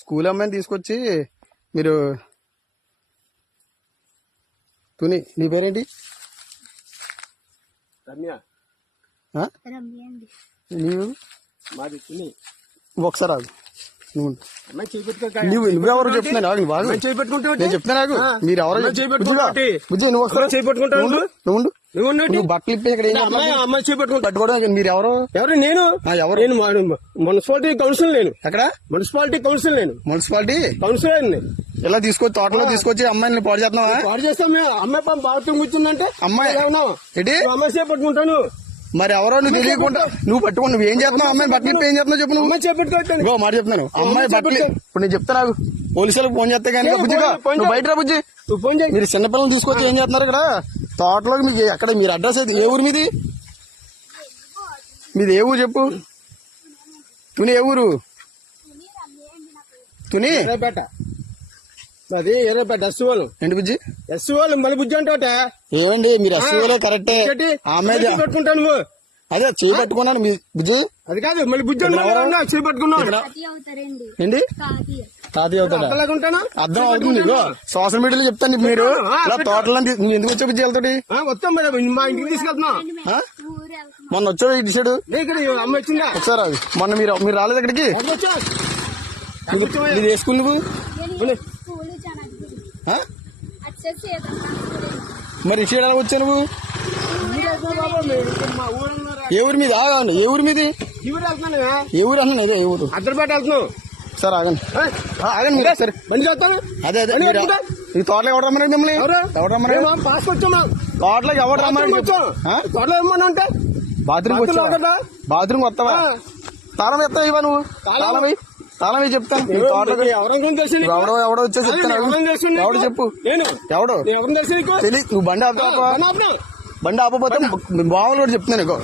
School అమ్మాయిని తీసుకొచ్చి మీరు తుని నీ పేరేంటి? రమ్య. నీవు? మాది తుని. ఒకసారి ఆగు. నువ్వు నువ్వెవరు చెప్తున్నా నేను చెప్తున్నా నాకు మీరు ఎవరో బుజ్జి నువ్వు ఒకసారి నువ్వు బట్టలు ఇప్పి ఇక్కడ అమ్మాయి చేపట్టుకుంటా పట్టుకోవడం మీరు ఎవరు? ఎవరు? నేను ఎవరు? నేను మున్సిపాలిటీ కౌన్సిల్. నేను ఎక్కడ? Municipality council. నేను మున్సిపాలిటీ కౌన్సిలర్. ఇలా తీసుకొచ్చి తోటలో తీసుకొచ్చి అమ్మాయిని పాడు చేస్తున్నావా? పాడు చేస్తాం మేము. అమ్మాయి బాత్రూమ్ కూర్చుందంటే అమ్మాయి ఏంటి అమ్మాయి చేపట్టుకుంటాను. మరి ఎవరో నువ్వు తెలియకుండా నువ్వు పట్టుకుని నువ్వు ఏం చేస్తున్నావు? అమ్మాయి బట్టలు ఇప్పి ఏం చేస్తున్నావు చెప్పు. నువ్వు అమ్మాయి చేపట్టుకోవచ్చు. మాట చెప్తున్నాను. అమ్మాయి బట్టలు ఇప్పుడు నేను చెప్తా నాకు పోలీసులకు ఫోన్ చేస్తే కానీ బుజ్జిగా నువ్వు బయట రా బుజ్జి. మీరు చిన్నపిల్లలు తీసుకొచ్చి ఏం చేస్తున్నారు ఇక్కడ తోటలోకి? మీకు ఎక్కడ మీరు అడ్రస్ అయితే ఏ ఊరు మీది? మీది ఏ ఊరు చెప్పు. తుని ఏ ఊరు? తుని ఎర్రపేట. అది ఎర్రపేట ఎస్సీఓలు. ఏంటి బుజ్జి? ఎస్సీఓలు మళ్ళీ బుజ్జి అంటే ఏమండి మీరు ఎస్సీఓలే కరెక్టే. ఆమె పెట్టుకుంటా నువ్వు అదే చేయి పట్టుకున్నాను మీ బుజ్జి. అది కాదు మళ్ళీ బుజ్జి చేయి పట్టుకున్నావు. ఏంటి తాతయ్య అవుతాడా? అర్థం అవుతుంది. సోషల్ మీడియాలో చెప్తాను మీరు ఇలా తోటలో ఎందుకు వచ్చే బుజ్జి వెళ్తాడు? వస్తాం మా ఇంటికి తీసుకెళ్తున్నా. మొన్న వచ్చాడు ఈ డిసైడ్ అమ్మ వచ్చిందా ఒకసారి అది మొన్న మీరు రాలేదు ఇక్కడికి? ఇది వేసుకుని నువ్వు మరి ఇటు ఎలా వచ్చా నువ్వు? ఏ ఊరి మీద? ఏ ఊరి మీది? ఏ ఊరు అన్నా ఇదే ఏ ఊరు? అద్దరిపేట వెళ్తున్నావు. సార్ ఆగండి ఆగండి మీరు సరే బండి చేస్తాను. అదే అదే ఈ తోటలోకి ఎవరు రమ్మన్నాడు మిమ్మల్ని? ఎవరు రమ్మన్నాడు? పాస్ వచ్చామా? తోటలోకి ఎవరు రమ్మన్నాడు? తోటలో ఏమన్నా ఉంటే బాత్రూమ్ వచ్చా? బాత్రూమ్ వస్తావా? తాళం ఎత్తావు ఇవా నువ్వు? తాళం చెప్తాను. ఎవడో వచ్చేసి చెప్తాను. ఎవడు చెప్పు ఎవడు తెలియదు. నువ్వు బండి ఆపకపోతే బావులు కూడా చెప్తున్నాను.